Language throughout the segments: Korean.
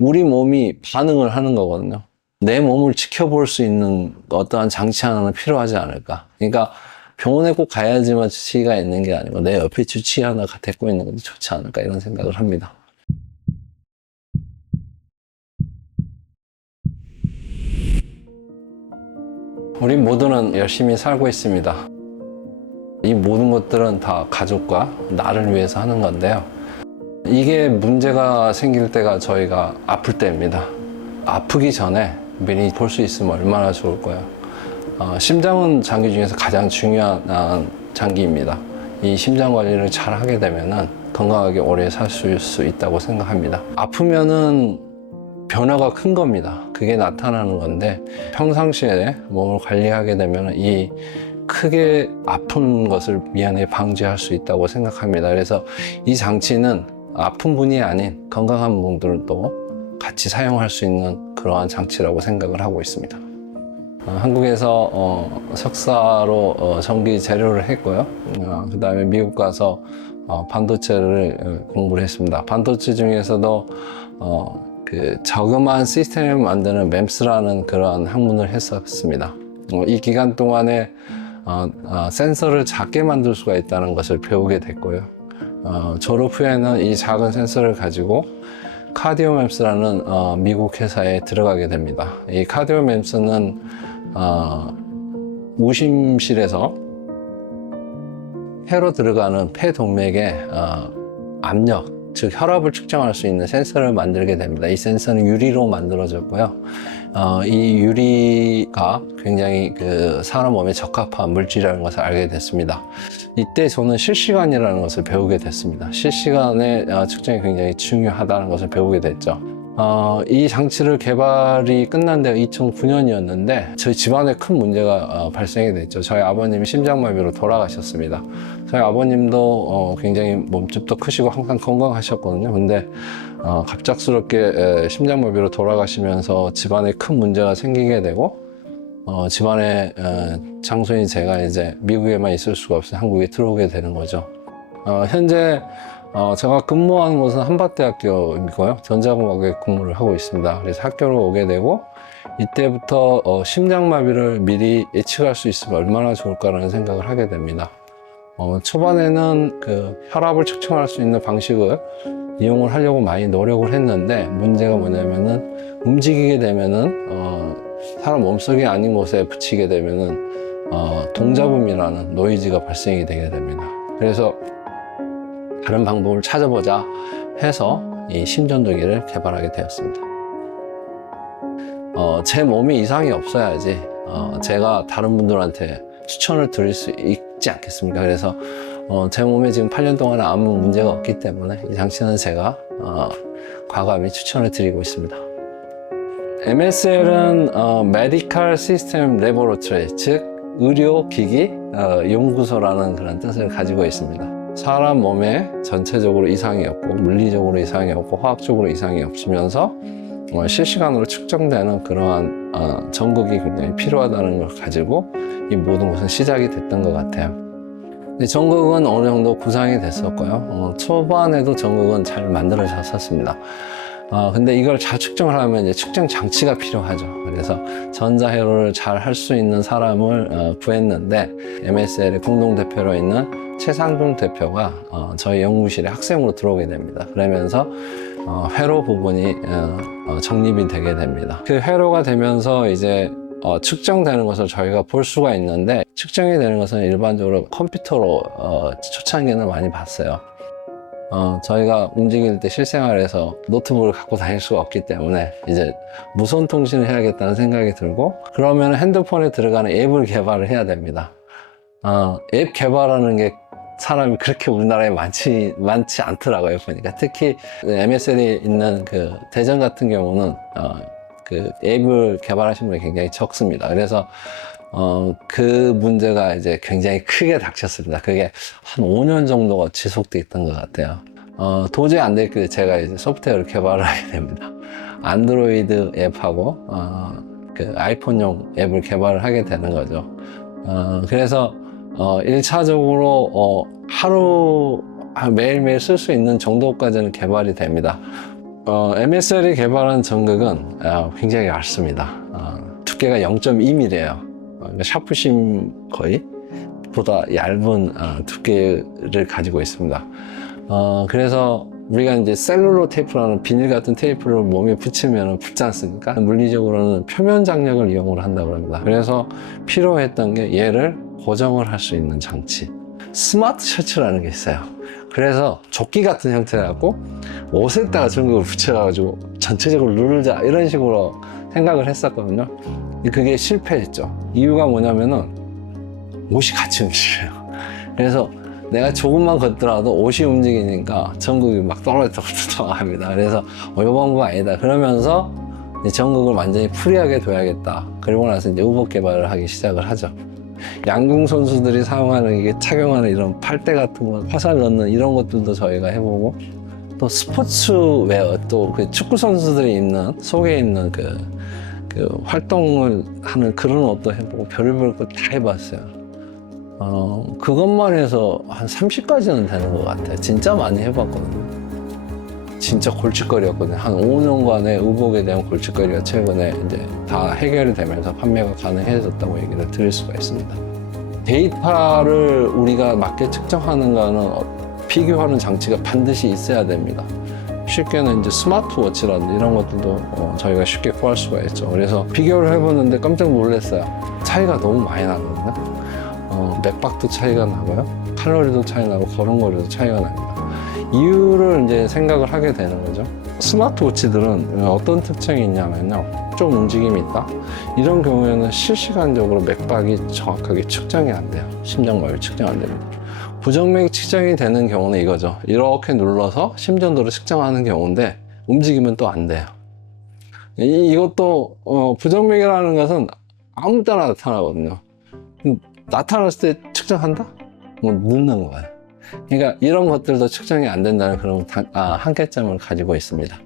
우리 몸이 반응을 하는 거거든요. 내 몸을 지켜볼 수 있는 어떠한 장치 하나는 필요하지 않을까. 그러니까 병원에 꼭 가야지만 주치의가 있는 게 아니고 내 옆에 주치의 하나가 데리고 있는 것도 좋지 않을까 이런 생각을 합니다. 우리 모두는 열심히 살고 있습니다. 이 모든 것들은 다 가족과 나를 위해서 하는 건데요. 이게 문제가 생길 때가 저희가 아플 때입니다. 아프기 전에 미리 볼 수 있으면 얼마나 좋을까요? 심장은 장기 중에서 가장 중요한 장기입니다. 이 심장 관리를 잘 하게 되면은 건강하게 오래 살 수 있다고 생각합니다. 아프면은 변화가 큰 겁니다. 그게 나타나는 건데 평상시에 몸을 관리하게 되면 이 크게 아픈 것을 미연에 방지할 수 있다고 생각합니다. 그래서 이 장치는 아픈 분이 아닌 건강한 분들도 같이 사용할 수 있는 그러한 장치라고 생각을 하고 있습니다. 한국에서 석사로 전기 재료를 했고요. 그 다음에 미국 가서 반도체를 공부를 했습니다. 반도체 중에서도 그 저금한 시스템을 만드는 MEMS라는 그러한 학문을 했었습니다. 이 기간 동안에 센서를 작게 만들 수가 있다는 것을 배우게 됐고요. 졸업 후에는 이 작은 센서를 가지고 카디오멤스라는 미국 회사에 들어가게 됩니다. 이 카디오멤스는 우심실에서 폐로 들어가는 폐 동맥의 압력, 즉 혈압을 측정할 수 있는 센서를 만들게 됩니다. 이 센서는 유리로 만들어졌고요. 이 유리가 굉장히 그 사람 몸에 적합한 물질이라는 것을 알게 됐습니다. 이때 저는 실시간이라는 것을 배우게 됐습니다. 실시간의 측정이 굉장히 중요하다는 것을 배우게 됐죠. 이 장치를 개발이 끝난 데가 2009년이었는데 저희 집안에 큰 문제가 발생이 됐죠. 저희 아버님이 심장마비로 돌아가셨습니다. 저희 아버님도 굉장히 몸집도 크시고 항상 건강하셨거든요. 근데 갑작스럽게 심장마비로 돌아가시면서 집안에 큰 문제가 생기게 되고 집안의 장소인 제가 이제 미국에만 있을 수가 없어서 한국에 들어오게 되는 거죠. 현재 제가 근무하는 곳은 한밭대학교이고요. 전자공학에 근무를 하고 있습니다. 그래서 학교를 오게 되고 이때부터 심장마비를 미리 예측할 수 있으면 얼마나 좋을까라는 생각을 하게 됩니다. 초반에는 그 혈압을 측정할 수 있는 방식을 이용을 하려고 많이 노력을 했는데 문제가 뭐냐면은 움직이게 되면은 사람 몸속이 아닌 곳에 붙이게 되면은 동잡음이라는 노이즈가 발생이 되게 됩니다. 그래서 다른 방법을 찾아보자 해서 이 심전도기를 개발하게 되었습니다. 제 몸에 이상이 없어야지 제가 다른 분들한테 추천을 드릴 수 있지 않겠습니까? 그래서 제 몸에 지금 8년 동안 아무 문제가 없기 때문에 이 장치는 제가 과감히 추천을 드리고 있습니다. MSL은 Medical System Laboratory, 즉 의료기기 연구소라는 그런 뜻을 가지고 있습니다. 사람 몸에 전체적으로 이상이 없고 물리적으로 이상이 없고 화학적으로 이상이 없으면서 실시간으로 측정되는 그러한 전극이 굉장히 필요하다는 걸 가지고 이 모든 것은 시작이 됐던 것 같아요. 근데 전극은 어느 정도 구상이 됐었고요. 초반에도 전극은 잘 만들어졌었습니다. 근데 이걸 잘 측정을 하면 이제 측정 장치가 필요하죠. 그래서 전자회로를 잘 할 수 있는 사람을 구했는데 MSL의 공동대표로 있는 최상중 대표가 저희 연구실에 학생으로 들어오게 됩니다. 그러면서 회로 부분이 정립이 되게 됩니다. 그 회로가 되면서 이제 측정되는 것을 저희가 볼 수가 있는데 측정이 되는 것은 일반적으로 컴퓨터로 초창기에는 많이 봤어요. 저희가 움직일 때 실생활에서 노트북을 갖고 다닐 수가 없기 때문에 이제 무선 통신을 해야겠다는 생각이 들고 그러면 핸드폰에 들어가는 앱을 개발을 해야 됩니다. 앱 개발하는 게 사람이 그렇게 우리나라에 많지 않더라고요, 보니까. 특히 MSL이 있는 그 대전 같은 경우는 그 앱을 개발하신 분이 굉장히 적습니다. 그래서 그 문제가 이제 굉장히 크게 닥쳤습니다. 그게 한 5년 정도가 지속돼 있던 것 같아요. 도저히 안 되겠길래 제가 이제 소프트웨어를 개발을 하게 됩니다. 안드로이드 앱하고 그 아이폰용 앱을 개발을 하게 되는 거죠. 그래서 1차적으로 하루 매일매일 쓸 수 있는 정도까지는 개발이 됩니다. MSL이 개발한 전극은 굉장히 얇습니다. 두께가 0.2mm예요. 그러니까 샤프심 거의 보다 얇은 두께를 가지고 있습니다. 그래서 우리가 이제 셀룰로 테이프라는 비닐 같은 테이프를 몸에 붙이면 붙지 않습니까? 물리적으로는 표면 장력을 이용을 한다고 합니다. 그래서 필요했던 게 얘를 고정을 할 수 있는 장치. 스마트 셔츠라는 게 있어요. 그래서 조끼 같은 형태를 갖고 옷에다가 전극을 붙여가지고 전체적으로 누르자 이런 식으로 생각을 했었거든요. 그게 실패했죠. 이유가 뭐냐면은 옷이 같이 움직여요. 그래서 내가 조금만 걷더라도 옷이 움직이니까 전극이 막 떨어져 합니다. 그래서 이번 거 아니다. 그러면서 이제 전극을 완전히 프리하게 둬야겠다. 그리고 나서 이제 의복 개발을 하기 시작을 하죠. 양궁 선수들이 사용하는 이게 착용하는 이런 팔대 같은 거 화살 넣는 이런 것들도 저희가 해보고 또 스포츠웨어 또 그 축구 선수들이 입는 속에 입는 그 활동을 하는 그런 옷도 해보고 별의별 거 다 해봤어요. 그것만 해서 한 30까지는 되는 것 같아요. 진짜 많이 해봤거든요. 진짜 골칫거리였거든요. 한 5년간의 의복에 대한 골칫거리가 최근에 이제 다 해결이 되면서 판매가 가능해졌다고 얘기를 드릴 수가 있습니다. 데이터를 우리가 맞게 측정하는 거는 비교하는 장치가 반드시 있어야 됩니다. 쉽게는 이제 스마트워치라든지 이런 것들도 저희가 쉽게 구할 수가 있죠. 그래서 비교를 해보는데 깜짝 놀랐어요. 차이가 너무 많이 나거든요. 맥박도 차이가 나고요. 칼로리도 차이 나고 걸음걸이도 차이가 납니다. 이유를 이제 생각을 하게 되는 거죠. 스마트워치들은 어떤 특징이 있냐면요. 좀 움직임이 있다. 이런 경우에는 실시간적으로 맥박이 정확하게 측정이 안 돼요. 심장마비 측정 안 됩니다. 부정맥이 측정이 되는 경우는 이거죠. 이렇게 눌러서 심전도를 측정하는 경우인데 움직이면 또 안 돼요. 이것도 부정맥이라는 것은 아무 때나 나타나거든요. 나타났을 때 측정한다? 뭐 늦는 거예요. 그러니까 이런 것들도 측정이 안 된다는 그런 한계점을 가지고 있습니다.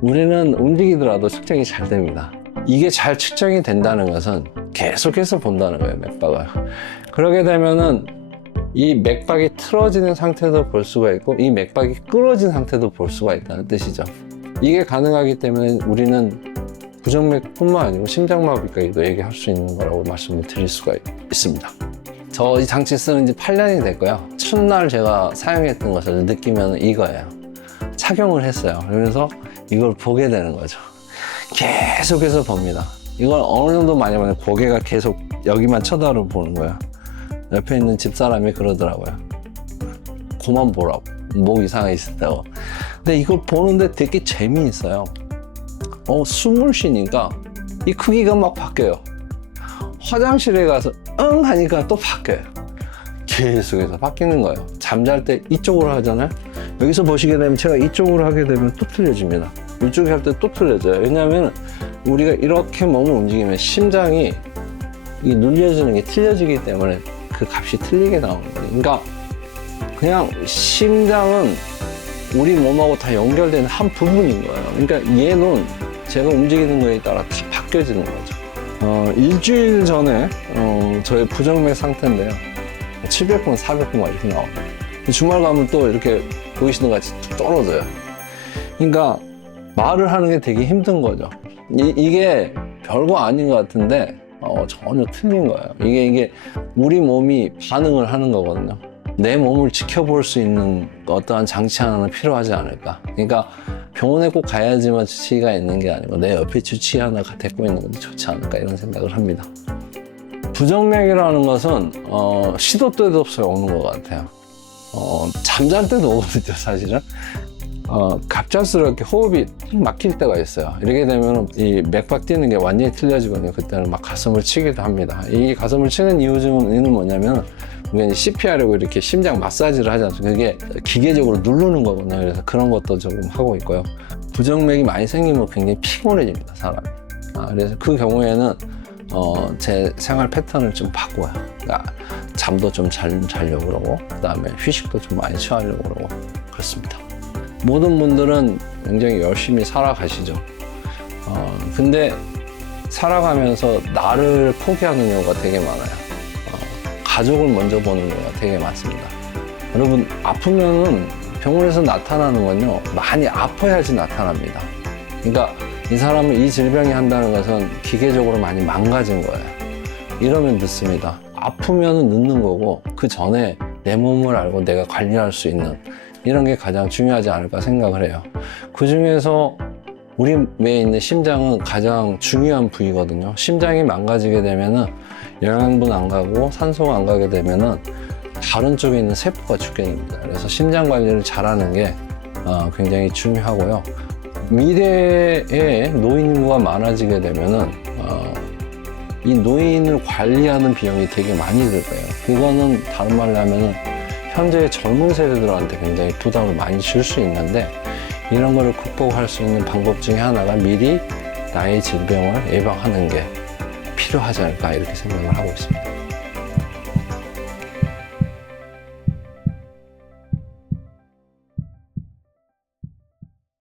우리는 움직이더라도 측정이 잘 됩니다. 이게 잘 측정이 된다는 것은 계속해서 본다는 거예요, 맥박을. 그러게 되면은 이 맥박이 틀어지는 상태도 볼 수가 있고 이 맥박이 끊어진 상태도 볼 수가 있다는 뜻이죠. 이게 가능하기 때문에 우리는 부정맥뿐만 아니고 심장마비까지도 얘기할 수 있는 거라고 말씀을 드릴 수가 있습니다. 저 이 장치 쓰는 지 8년이 됐고요. 첫날 제가 사용했던 것을 느끼면 이거예요. 착용을 했어요. 그래서 이걸 보게 되는 거죠. 계속해서 봅니다. 이걸 어느 정도 많이 보면 고개가 계속 여기만 쳐다보는 거예요. 옆에 있는 집사람이 그러더라고요. 그만 보라고. 목 이상이 있을 때고. 근데 이걸 보는데 되게 재미있어요. 숨을 쉬니까 이 크기가 막 바뀌어요. 화장실에 가서 응 하니까 또 바뀌어요. 계속해서 바뀌는 거예요. 잠잘 때 이쪽으로 하잖아요. 여기서 보시게 되면 제가 이쪽으로 하게 되면 또 틀려집니다. 이쪽에 할 때 또 틀려져요. 왜냐하면 우리가 이렇게 몸을 움직이면 심장이 이 눌려지는 게 틀려지기 때문에 그 값이 틀리게 나오는 거예요. 그러니까 그냥 심장은 우리 몸하고 다 연결되는 한 부분인 거예요. 그러니까 얘는 제가 움직이는 거에 따라 다 바뀌어지는 거죠. 일주일 전에 저의 부정맥 상태인데요. 700분, 400분 이렇게 나옵니다. 주말 가면 또 이렇게 보이시는 것 같이 떨어져요. 그러니까 말을 하는 게 되게 힘든 거죠. 이게 별거 아닌 것 같은데 전혀 틀린 거예요. 이게 우리 몸이 반응을 하는 거거든요. 내 몸을 지켜볼 수 있는 어떠한 장치 하나는 필요하지 않을까. 그러니까 병원에 꼭 가야지만 주치의가 있는 게 아니고 내 옆에 주치의 하나가 데리고 있는 것도 좋지 않을까 이런 생각을 합니다. 부정맥이라는 것은 시도 때도 없이 오는 것 같아요. 잠잘 때도 오거든요, 사실은. 갑작스럽게 호흡이 막힐 때가 있어요. 이렇게 되면 이 맥박 뛰는 게 완전히 틀려지거든요. 그때는 막 가슴을 치기도 합니다. 이 가슴을 치는 이유는 뭐냐면 우리가 CPR이라고 이렇게 심장 마사지를 하지 않습니까? 그게 기계적으로 누르는 거거든요. 그래서 그런 것도 조금 하고 있고요. 부정맥이 많이 생기면 굉장히 피곤해집니다, 사람이. 그래서 그 경우에는 제 생활 패턴을 좀 바꿔요. 그러니까 잠도 좀 자려고 그러고 그 다음에 휴식도 좀 많이 취하려고 그러고 그렇습니다. 모든 분들은 굉장히 열심히 살아가시죠. 근데 살아가면서 나를 포기하는 경우가 되게 많아요. 가족을 먼저 보는 경우가 되게 많습니다. 여러분, 아프면은 병원에서 나타나는 건요, 많이 아파야지 나타납니다. 그러니까 이 사람은 이 질병이 한다는 것은 기계적으로 많이 망가진 거예요. 이러면 늦습니다. 아프면 늦는 거고, 그 전에 내 몸을 알고 내가 관리할 수 있는 이런 게 가장 중요하지 않을까 생각을 해요. 그 중에서 우리 뇌에 있는 심장은 가장 중요한 부위거든요. 심장이 망가지게 되면은 영양분 안 가고 산소가 안 가게 되면은 다른 쪽에 있는 세포가 죽게 됩니다. 그래서 심장 관리를 잘하는 게 굉장히 중요하고요. 미래에 노인 인구가 많아지게 되면은 이 노인을 관리하는 비용이 되게 많이 들 거예요. 그거는 다른 말로 하면은 현재 젊은 세대들한테 굉장히 부담을 많이 줄 수 있는데, 이런 거를 극복할 수 있는 방법 중에 하나가 미리 나의 질병을 예방하는 게 필요하지 않을까 이렇게 생각을 하고 있습니다.